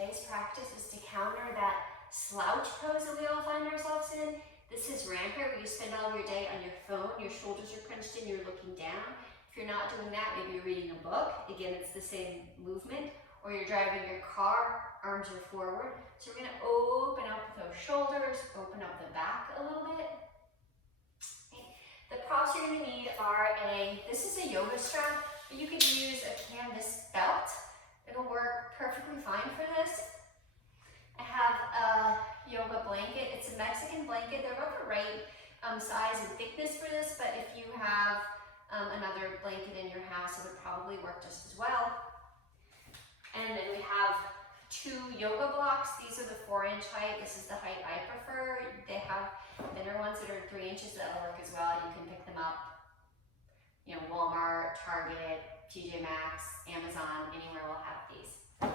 today's practice is to counter that slouch pose that we all find ourselves in. This is rampant, where you spend all of your day on your phone, your shoulders are crunched in, you're looking down. If you're not doing that, maybe you're reading a book. Again, it's the same movement. Or you're driving your car, arms are forward. So we're gonna open up those shoulders, open up the back a little bit. Okay. The props you're gonna need are this is a yoga strap, but you could use a canvas belt. It'll work perfectly fine for this. I have a yoga blanket. It's a Mexican blanket. They're about the right size and thickness for this, but if you have another blanket in your house, it would probably work just as well. And then we have 2 yoga blocks. These are the 4-inch height. This is the height I prefer. They have thinner ones that are 3 inches that'll work as well. You can pick them up, you know, Walmart, Target, TJ Maxx, Amazon, anywhere will have these. Okay.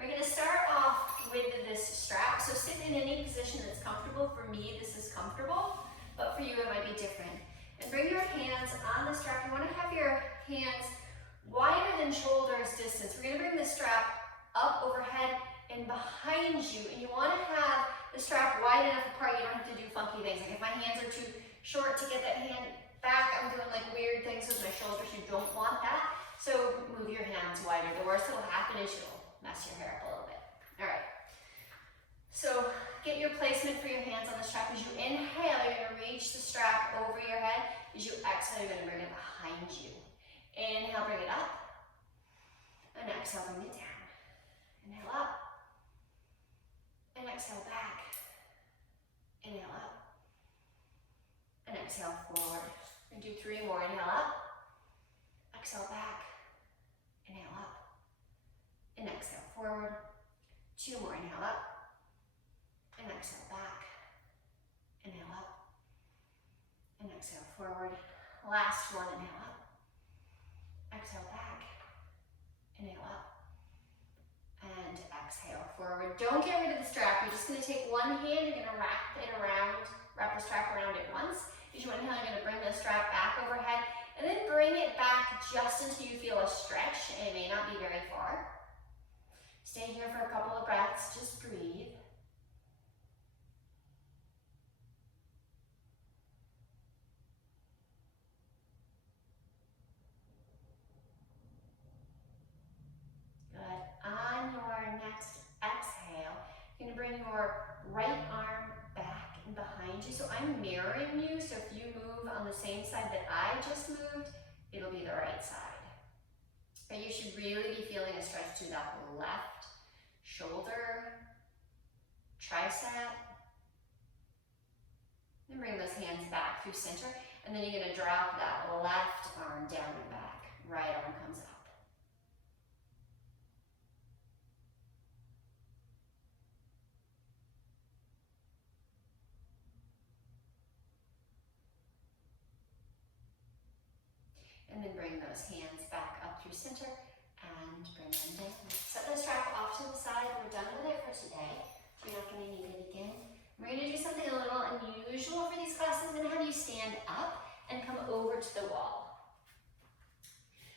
We're gonna start off with this strap. So sit in any position that's comfortable. For me, this is comfortable, but for you, it might be different. And bring your hands on the strap. You wanna have your hands wider than shoulders distance. We're gonna bring the strap up overhead and behind you, and you wanna have the strap wide enough apart. You don't have to do funky things. Like if my hands are too short to get that hand back, I'm doing like weird things with my shoulders. You don't want that. So move your hands wider. The worst that will happen is you'll mess your hair up a little bit. All right. So get your placement for your hands on the strap. As you inhale, you're gonna reach the strap over your head. As you exhale, you're gonna bring it behind you. Inhale, bring it up. And exhale, bring it down. Inhale up. And exhale back. Inhale up. And exhale forward. And do 3 more. Inhale up. Exhale back. Inhale up. And exhale forward. 2 more. Inhale up. And exhale back. Inhale up. And exhale forward. Last one. Inhale up. Exhale back. Inhale up. And exhale forward. Don't get rid of the strap. You're just going to take one hand. You're going to wrap the strap around it once. As you inhale, you're going to bring the strap back overhead. And then bring it back just until you feel a stretch. And it may not be very far. Stay here for a couple of breaths. Just breathe. Good. On your next exhale, you're going to bring your right arm back and behind you. So I'm mirroring you. So if you move on the same side that I just moved, it'll be the right side. But you should really be feeling a stretch to that left shoulder, tricep. Then bring those hands back through center. And then you're going to drop that left arm down and back. Right arm comes up. And then bring those hands back up through center and bring them down. Set the strap off to the side. We're done with it for today. We're not going to need it again. We're going to do something a little unusual for these classes. I'm going to have you stand up and come over to the wall.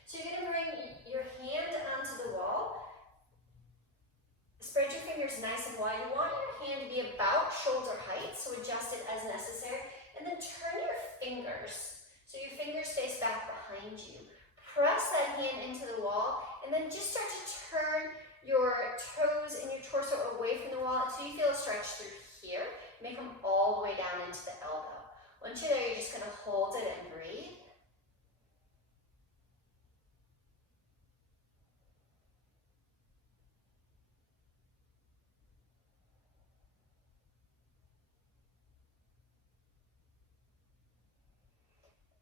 So you're going to bring your hand onto the wall. Spread your fingers nice and wide. You want your hand to be about shoulder height, so adjust it as necessary. And then turn your fingers. So your fingers face back behind you. Press that hand into the wall, and then just start to turn your toes and your torso away from the wall until you feel a stretch through here. Make them all the way down into the elbow. Once you're there, you're just going to hold it and breathe.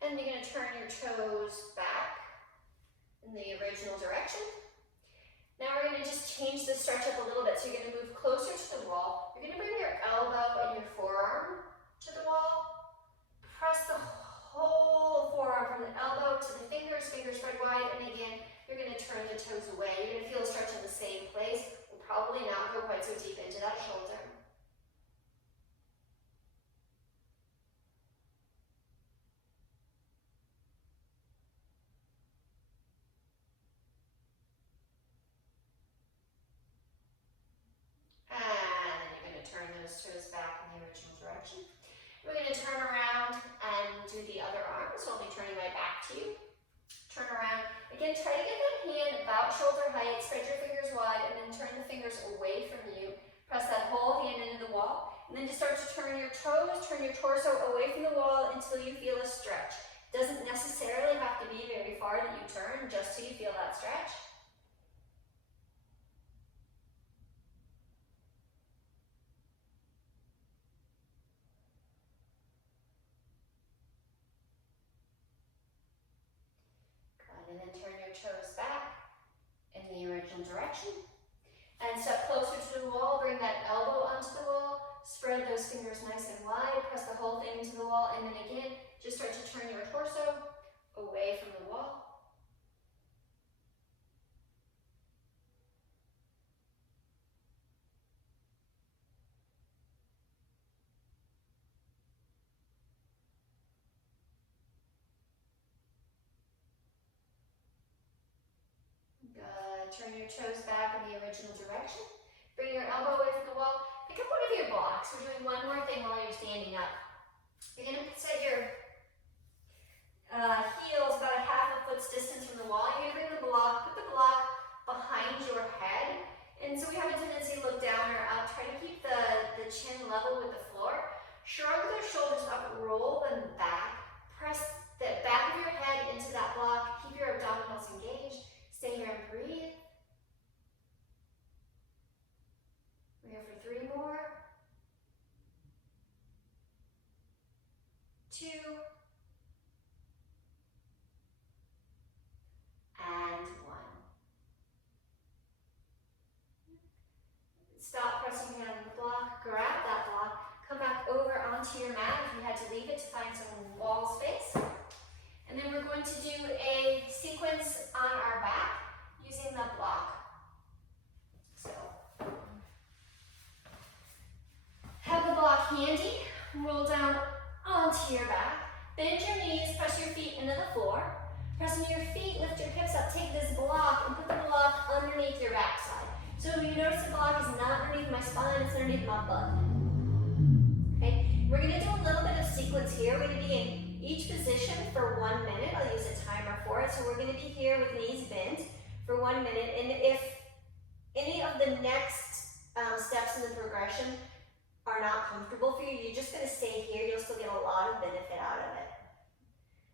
And you're going to turn your toes back in the original direction. Now we're going to just change the stretch up a little bit. So you're going to move closer to the wall. You're going to bring your elbow and your forearm to the wall. Press the whole forearm from the elbow to the fingers, fingers spread wide. And again, you're going to turn the toes away. You're going to feel a stretch in the same place. We'll probably not go quite so deep into that shoulder. Again, try to get that hand about shoulder height, spread your fingers wide, and then turn the fingers away from you. Press that whole hand into the wall, and then just start to turn your toes, turn your torso away from the wall until you feel a stretch. Doesn't necessarily have to be very far that you turn, just so you feel that stretch. Good, and then turn your toes back in the original direction. And step closer to the wall, bring that elbow onto the wall, spread those fingers nice and wide, press the whole thing into the wall, and then again, just start to turn your torso away from the wall. Good, turn your toes back in the original direction. Bring your elbow away from the wall. Pick up one of your blocks. We're doing one more thing while you're standing up. You're gonna set your heels about a half a foot's distance from the wall. You're gonna bring the block, put the block behind your head. And so we have a tendency to look down or up. Try to keep the chin level with the floor. Shrug those shoulders up, roll them back. Press the back of your head into that block. Keep your abdominals engaged. Stay here and breathe. We're here for 3 more. 2. And 1. Stop pressing your hand on the block, grab that block, come back over onto your mat if you had to leave it to find some wall space. And then we're going to do a sequence on our back using the block. So, have the block handy, roll down onto your back, bend your knees, press your feet into the floor. Press into your feet, lift your hips up, take this block and put the block underneath your backside. So you notice the block is not underneath my spine, it's underneath my butt. Okay, we're gonna do a little bit of sequence here. We're gonna be in each position for 1 minute. I'll use a timer for it. So we're gonna be here with knees bent for 1 minute. And if any of the next steps in the progression are not comfortable for you, you're just gonna stay here. You'll still get a lot of benefit out of it.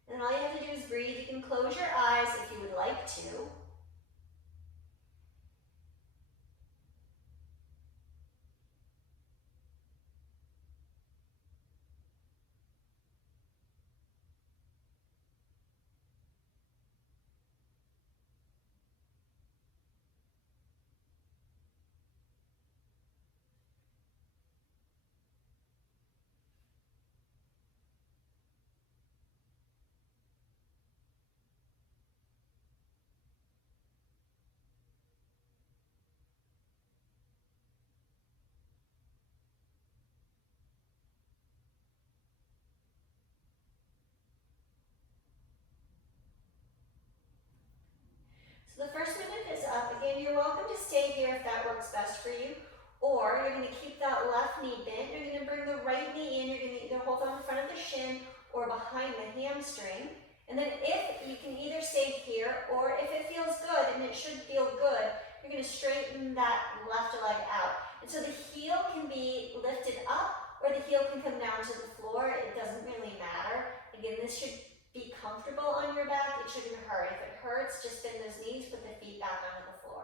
And all you have to do is breathe. You can close your eyes if you would like to. So the first minute is up. Again, you're welcome to stay here if that works best for you. Or you're going to keep that left knee bent. You're going to bring the right knee in. You're going to either hold on in front of the shin or behind the hamstring. And then if you can either stay here, or if it feels good, and it should feel good, you're going to straighten that left leg out. And so the heel can be lifted up or the heel can come down to the floor. It doesn't really matter. Again, this should be comfortable on your back. It shouldn't hurt. If it hurts, just bend those knees, put the feet back onto the floor.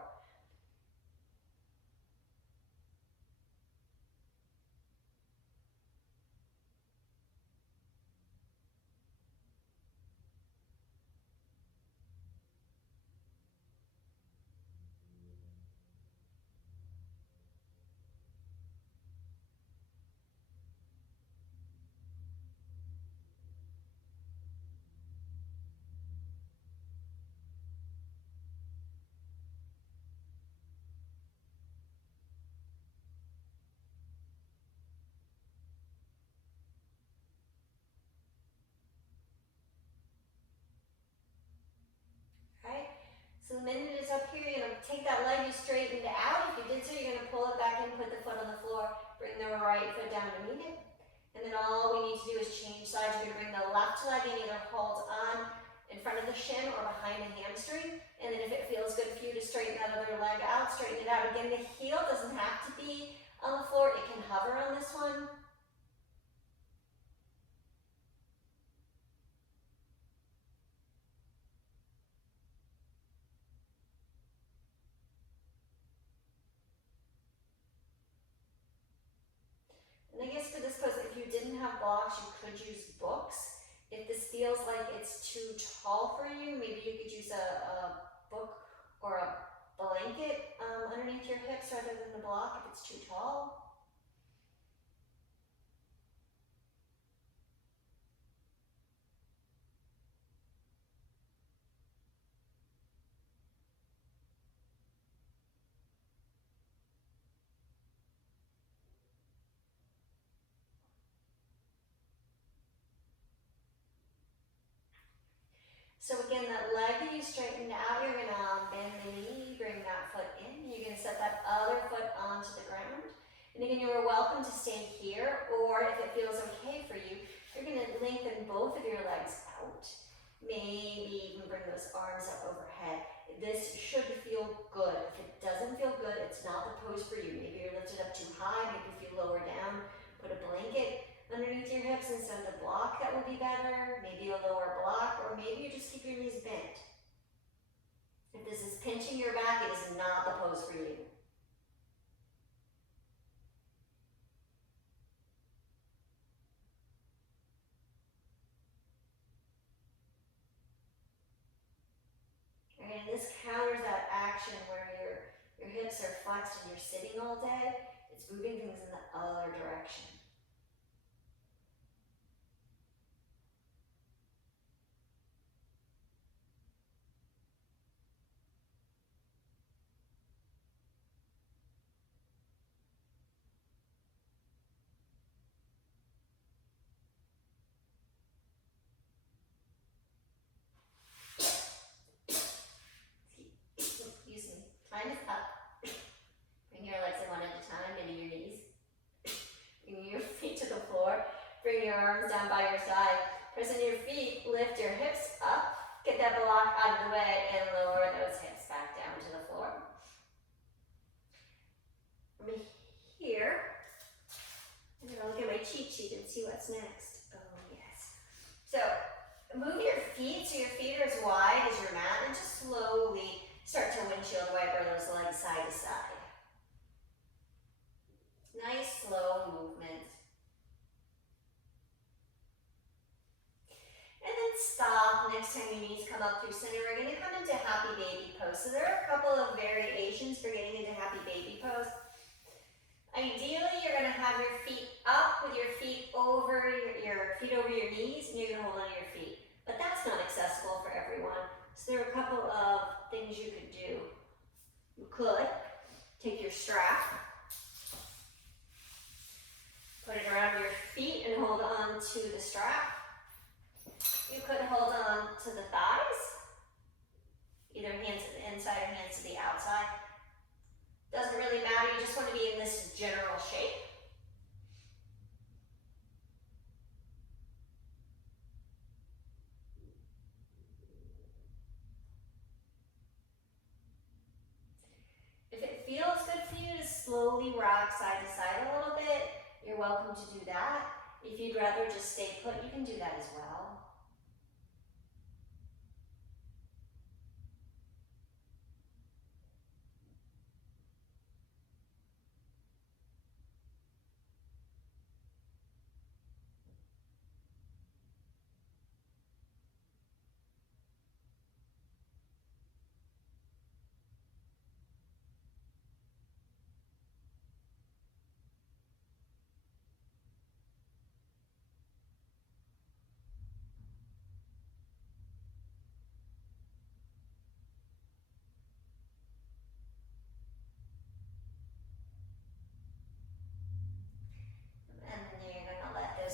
So the minute is up here, you're going to take that leg you straightened out. If you did so, you're going to pull it back in, put the foot on the floor, bring the right foot down to meet it. And then all we need to do is change sides. You're going to bring the left leg in, either hold on in front of the shin or behind the hamstring. it feels good for you to straighten that other leg out, straighten it out. Again, the heel doesn't have to be on the floor. It can hover on this one. And I guess for this pose, if you didn't have blocks, you could use books. If this feels like it's too tall for you, maybe you could use a book or a blanket underneath your hips rather than the block if it's too tall. So again, that leg that you straightened out, you're gonna bend the knee, bring that foot in. You're gonna set that other foot onto the ground. And again, you are welcome to stay here, or if it feels okay for you, you're gonna lengthen both of your legs out. Maybe even bring those arms up overhead. This should feel good. If it doesn't feel good, it's not the pose for you. Maybe you're lifted up too high, maybe if you lower down, put a blanket underneath your hips instead of the block, that would be better. Maybe a lower block, or maybe you just keep your knees bent. If this is pinching your back, it is not the pose for you. And this counters that action where your hips are flexed and you're sitting all day. It's moving things in the other direction. Time is up. Bring your legs in one at a time into your knees. Bring your feet to the floor. Bring your arms down by your side. Press in your feet, lift your hips up. Get that block out of the way and lower those hips back down to the floor. From here, I'm gonna look at my cheat sheet and see what's next. Oh yes. So move your feet so your feet are as wide as your mat, and just slowly start to windshield wiper those legs side to side. Nice slow movement. And then stop. Next time your knees come up through center, we're going to come into happy baby pose. So there are a couple of variations for getting into happy baby pose. Ideally, you're going to have your feet up with your feet over your feet over your knees, and you're going to hold on to your feet. But that's not accessible for everyone. So there are a couple of things you could do. You could take your strap, put it around your feet and hold on to the strap. You could hold on to the thighs, either hands to the inside or hands to the outside. Doesn't really matter, you just want to be in this general shape. If it feels good for you to slowly rock side to side a little bit, you're welcome to do that. If you'd rather just stay put, you can do that as well.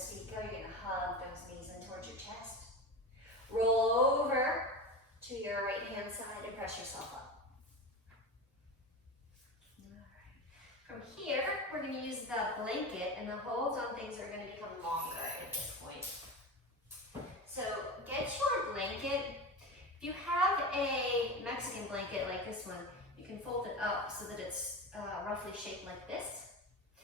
Feet go, you're going to hug those knees in towards your chest. Roll over to your right hand side and press yourself up. All right. From here, we're going to use the blanket, and the holds on things are going to become longer at this point. So get your blanket If you have a Mexican blanket like this one, you can fold it up so that it's roughly shaped like this.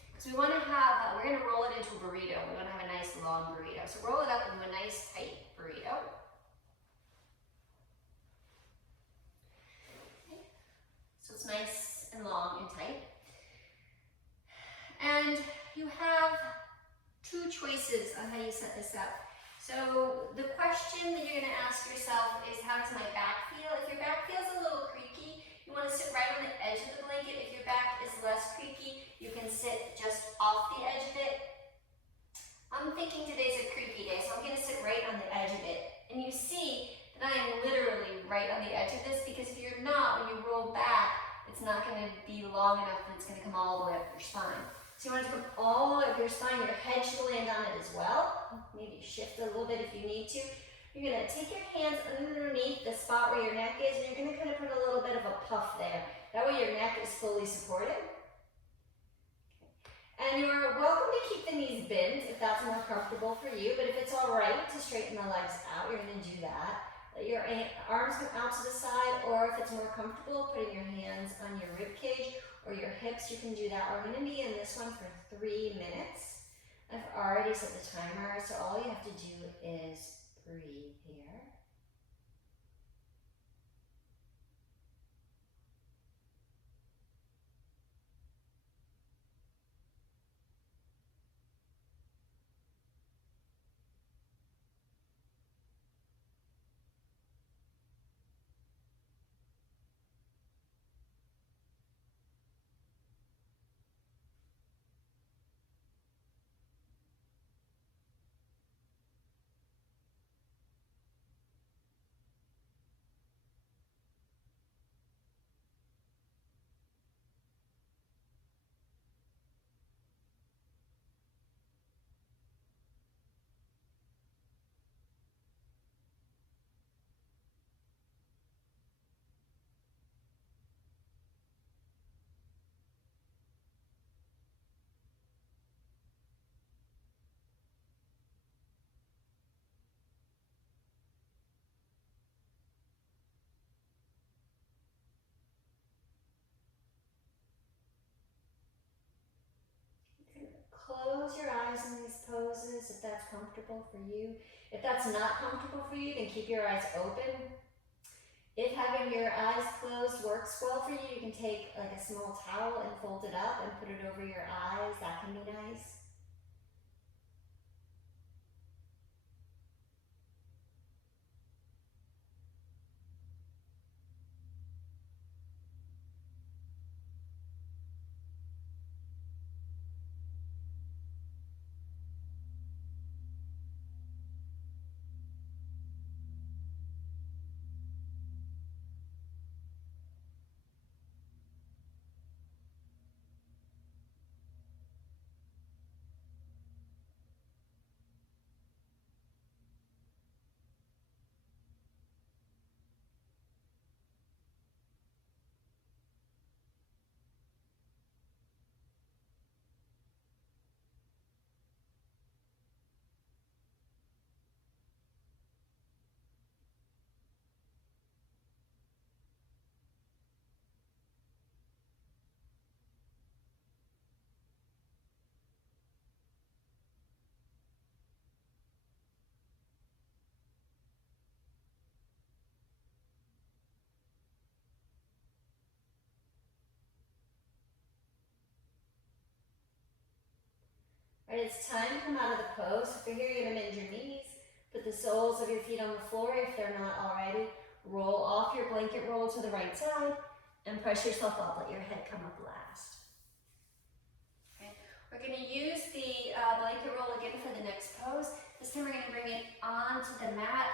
Because we want to have, we're going to roll it into a burrito. We want to have a nice long burrito. So roll it up into a nice tight burrito. Okay. So it's nice and long and tight. And you have two choices on how you set this up. So the question that you're going to ask yourself is, how does my back feel? If your back feels a little creaky, you want to sit right on the edge of the blanket. If your back is less creaky, you can sit just off the edge of it. I'm thinking today's a creaky day, so I'm going to sit right on the edge of it. And you see that I am literally right on the edge of this, because if you're not, when you roll back, it's not going to be long enough that it's going to come all the way up your spine. So you want to come all the way up your spine. Your head should land on it as well. Maybe shift a little bit if you need to. You're going to take your hands underneath the spot where your neck is, and you're going to kind of put a little bit of a puff there. That way your neck is fully supported. And you're welcome to keep the knees bent if that's more comfortable for you, but if it's all right to straighten the legs out, you're going to do that. Let your arms come out to the side, or if it's more comfortable, putting your hands on your rib cage or your hips, you can do that. We're going to be in this one for 3 minutes. I've already set the timer, so all you have to do is breathe here. Close your eyes in these poses if that's comfortable for you. If that's not comfortable for you, then keep your eyes open. If having your eyes closed works well for you, you can take like a small towel and fold it up and put it over your eyes. That can be nice. Right, it's time to come out of the pose. So for here, you're going to bend your knees. Put the soles of your feet on the floor if they're not already. Roll off your blanket roll to the right side and press yourself up. Let your head come up last. Okay. We're going to use the blanket roll again for the next pose. This time we're going to bring it onto the mat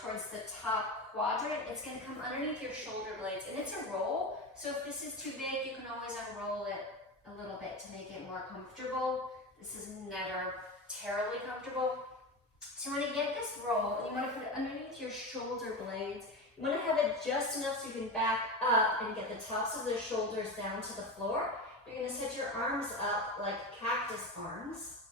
towards the top quadrant. It's going to come underneath your shoulder blades, and it's a roll. So if this is too big, you can always unroll it a little bit to make it more comfortable. This is never terribly comfortable. So you want to get this roll, and you want to put it underneath your shoulder blades. You want to have it just enough so you can back up and get the tops of the shoulders down to the floor. You're going to set your arms up like cactus arms.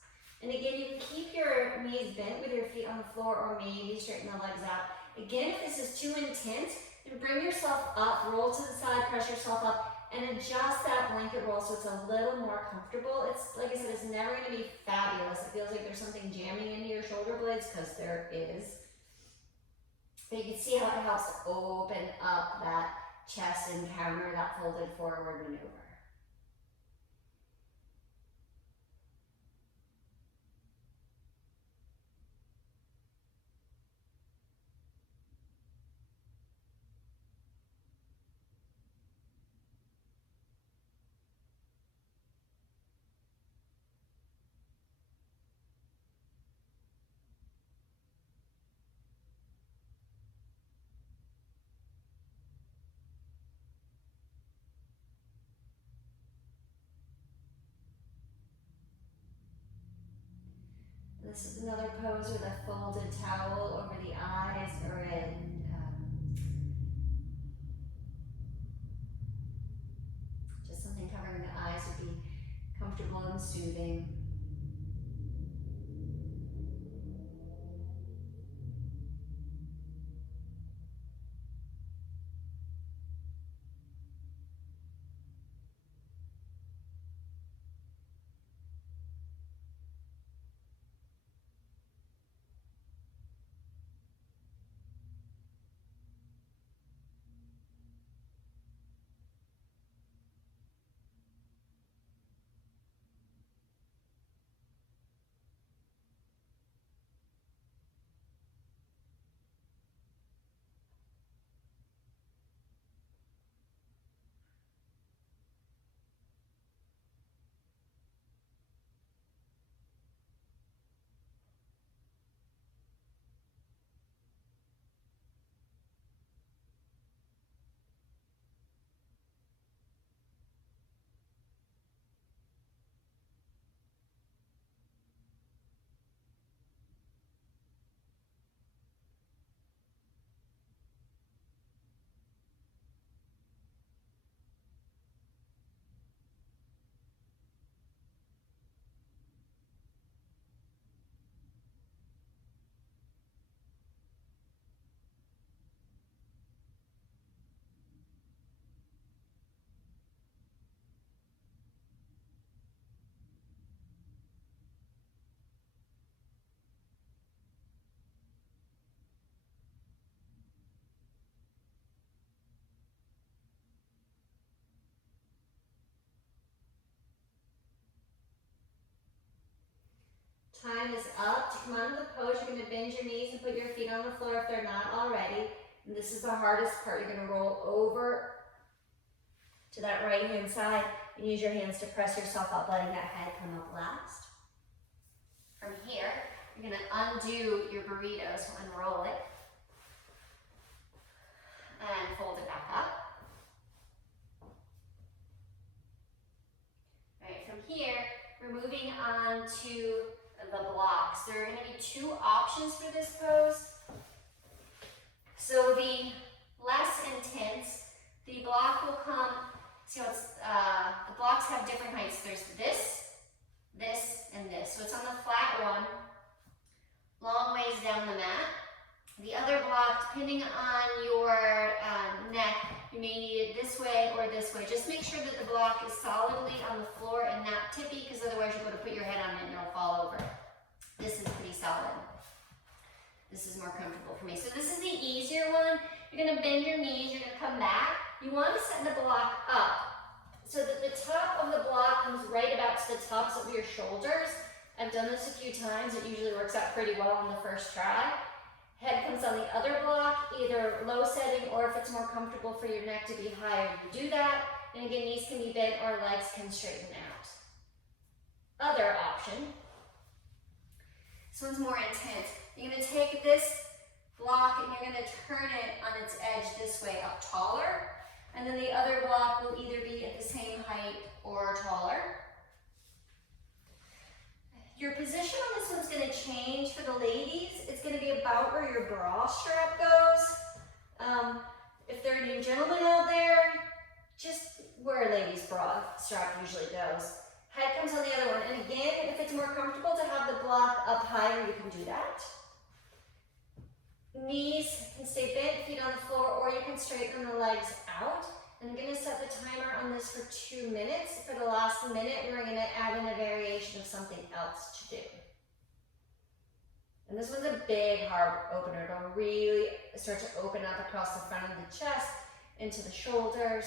And again, you can keep your knees bent with your feet on the floor, or maybe straighten the legs out. Again, if this is too intense, then bring yourself up, roll to the side, press yourself up, and adjust that blanket roll so it's a little more comfortable. It's, like I said, it's never gonna be fabulous. It feels like there's something jamming into your shoulder blades, because there is. But you can see how it helps to open up that chest and counter that folded forward maneuver. This is another pose with a folded towel over the eyes, or just something covering the eyes would be comfortable and soothing. Time is up. To come out of the pose, you're going to bend your knees and put your feet on the floor if they're not already. And this is the hardest part. You're going to roll over to that right hand side and use your hands to press yourself up, letting that head come up last. From here, you're going to undo your burrito, so unroll it and fold it back up. All right, from here, we're moving on to the blocks. There are going to be two options for this pose. So the less intense, the block will come, see how it's, the blocks have different heights. There's this, this, and this. So it's on the flat one, long ways down the mat. The other block, depending on your neck, you may need it this way or this way. Just make sure that the block is solidly on the floor and not tippy, because otherwise you're going to put your head on it and it'll fall over. This is pretty solid. This is more comfortable for me. So this is the easier one. You're going to bend your knees, you're going to come back. You want to set the block up so that the top of the block comes right about to the tops of your shoulders. I've done this a few times. It usually works out pretty well on the first try. Head comes on the other block, either low setting, or if it's more comfortable for your neck to be higher, you do that. And again, knees can be bent or legs can straighten out. Other option. This one's more intense. You're going to take this block and you're going to turn it on its edge this way up taller. And then the other block will either be at the same height or taller. Your position on this one's going to change for the ladies. It's going to be about where your bra strap goes. If there are any gentlemen out there, just where a lady's bra strap usually goes. Head comes on the other one. And again, if it's more comfortable to have the block up higher, you can do that. Knees can stay bent, feet on the floor, or you can straighten the legs out. I'm going to set the timer on this for 2 minutes. For the last minute, we're going to add in a variation of something else to do. And this one's a big heart opener. It'll really start to open up across the front of the chest, into the shoulders.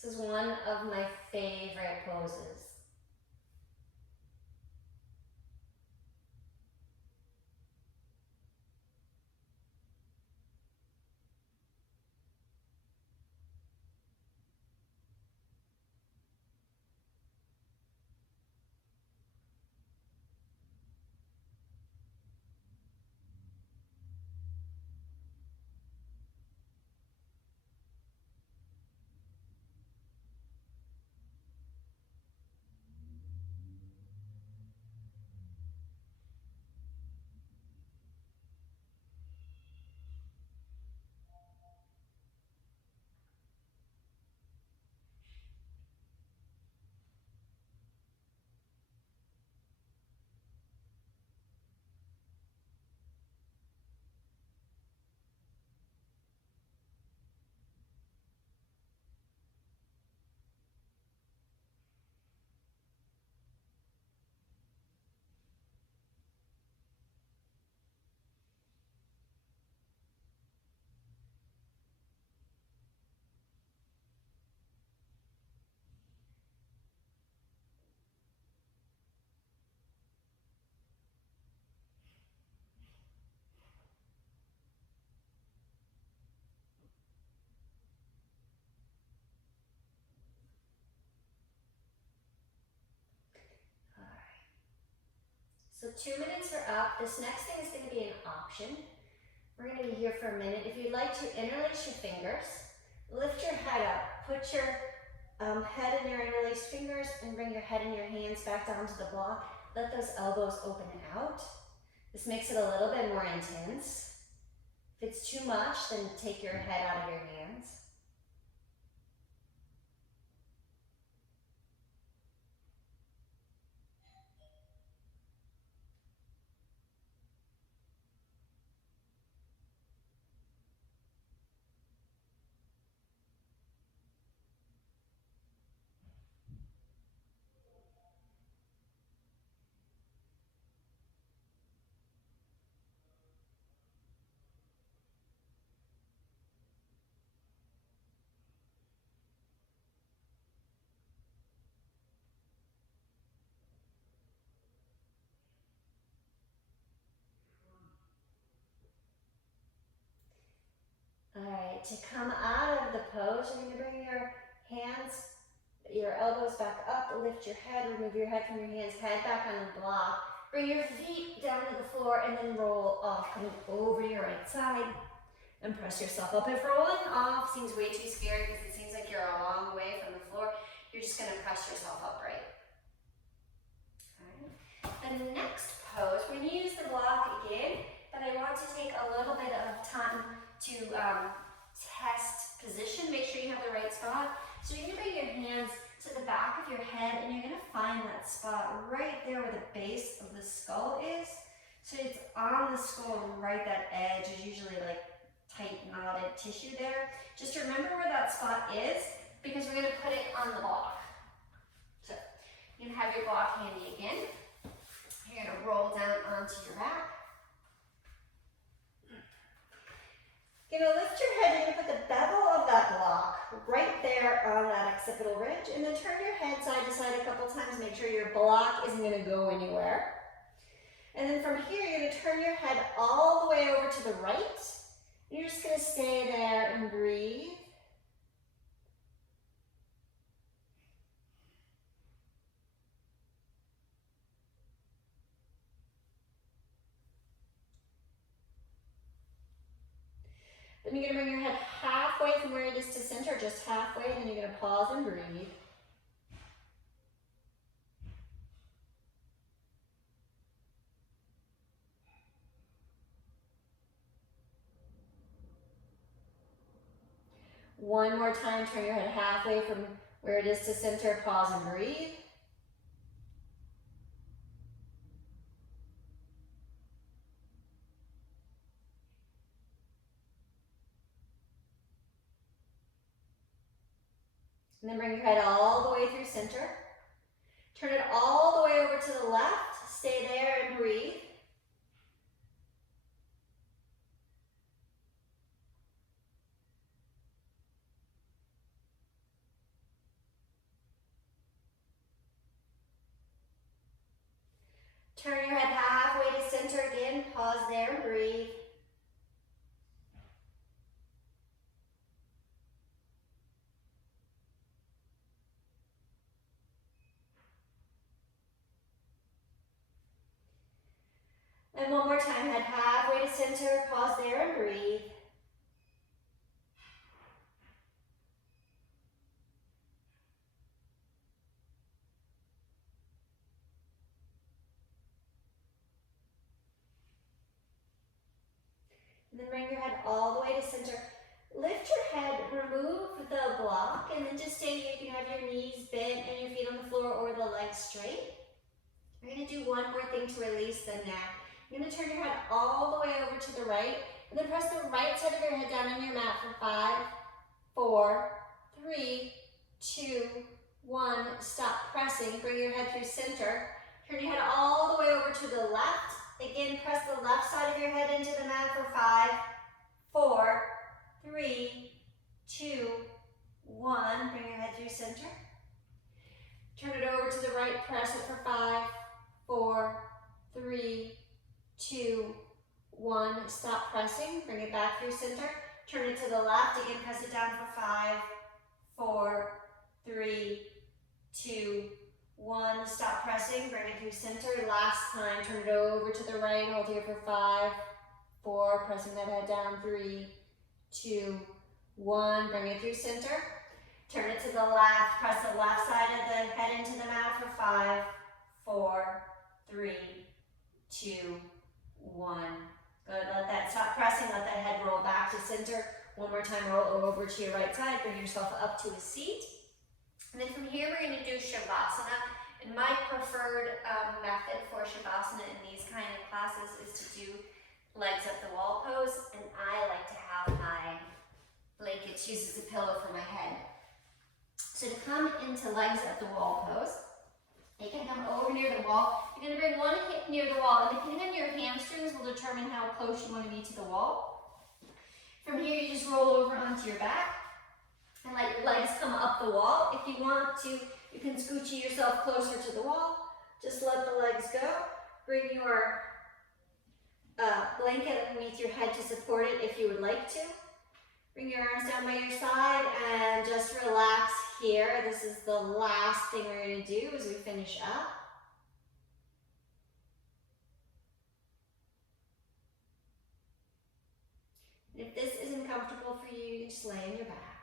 This is one of my favorite poses. So 2 minutes are up. This next thing is going to be an option. We're going to be here for a minute. If you'd like to interlace your fingers, lift your head up. Put your head in your interlaced fingers and bring your head and your hands back down to the block. Let those elbows open out. This makes it a little bit more intense. If it's too much, then take your head out of your hands. All right, to come out of the pose, you're going to bring your hands, your elbows back up, lift your head, remove your head from your hands, head back on the block. Bring your feet down to the floor and then roll off, coming over your right side and press yourself up. If rolling off seems way too scary because it seems like you're a long way from the floor, you're just going to press yourself upright. All right. The next pose, we're going to use the block again, but I want to take a little bit of time to test position, make sure you have the right spot. So you're going to bring your hands to the back of your head and you're going to find that spot right there where the base of the skull is. So it's on the skull, right that edge is usually like tight knotted tissue there. Just remember where that spot is because we're going to put it on the block. So you're going to have your block handy again. You're going to roll down onto your back. You're going to lift your head, you're going to put the bevel of that block right there on that occipital ridge, and then turn your head side to side a couple times, make sure your block isn't going to go anywhere. And then from here, you're going to turn your head all the way over to the right. You're just going to stay there and breathe. Then you're going to bring your head halfway from where it is to center, just halfway, and then you're going to pause and breathe. One more time, turn your head halfway from where it is to center, pause and breathe. And then bring your head all the way through center. Turn it all the way over to the left. Stay there and breathe. Turn your head halfway to center again. Pause there and breathe. And one more time, head halfway to center. Pause there and breathe. And then bring your head all the way to center. Lift your head, remove the block, and then just stay here. You can have your knees bent and your feet on the floor or the legs straight. We're going to do one more thing to release the neck. You're going to turn your head all the way over to the right, and then press the right side of your head down on your mat for 5, 4, 3, 2, 1. Stop pressing. Bring your head through center. Turn your head all the way over to the left. Again, press the left side of your head into the mat for 5, 4, 3, 2, 1. Bring your head through center. Turn it over to the right. Press it for 5, 4, 3, 2, 1. Stop pressing. Bring it back through center. Turn it to the left. Again, press it down for 5, 4, 3, 2, 1. Stop pressing. Bring it through center. Last time. Turn it over to the right. Hold here for 5, 4. Pressing that head down. 3, 2, 1. Bring it through center. Turn it to the left. Press the left side of the head into the mat for 5, 4, 3, 2, 1. Good. Let that stop pressing. Let that head roll back to center. One more time. Roll over to your right side. Bring yourself up to a seat. And then from here, we're going to do Shavasana. And my preferred method for Shavasana in these kind of classes is to do legs up the wall pose. And I like to have my blankets used as a pillow for my head. So to come into legs up the wall pose, you can come over near the wall. You're going to bring one hip near the wall, and depending on your hamstrings will determine how close you want to be to the wall. From here, you just roll over onto your back and let your legs come up the wall. If you want to, you can scoochie yourself closer to the wall. Just let the legs go. Bring your blanket underneath your head to support it if you would like to. Bring your arms down by your side and just relax here. This is the last thing we're going to do as we finish up. And if this isn't comfortable for you, you can just lay on your back.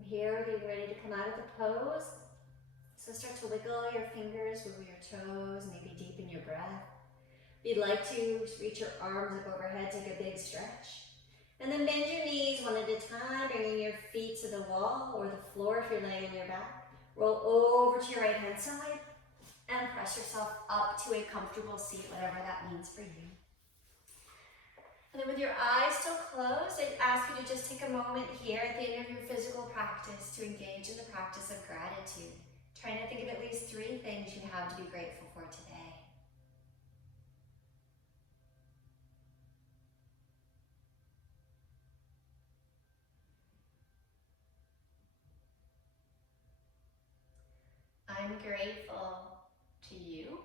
From here, we're getting ready to come out of the pose. So start to wiggle your fingers, wiggle your toes, maybe deepen your breath. If you'd like to, reach your arms up overhead, take a big stretch. And then bend your knees one at a time, bringing your feet to the wall or the floor if you're laying on your back. Roll over to your right hand side and press yourself up to a comfortable seat, whatever that means for you. And then with your eyes still closed, I'd ask you to just take a moment here at the end of your physical practice to engage in the practice of gratitude. Trying to think of at least 3 things you have to be grateful for today. I'm grateful to you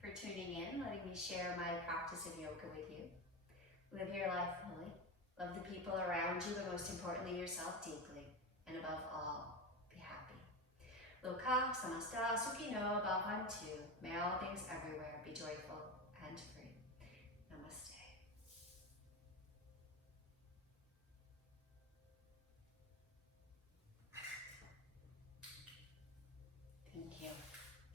for tuning in, letting me share my practice of yoga with you. Live your life fully. Love the people around you, but most importantly yourself deeply. And above all, be happy. Loka samasta sukhino bhavantu. May all things everywhere be joyful.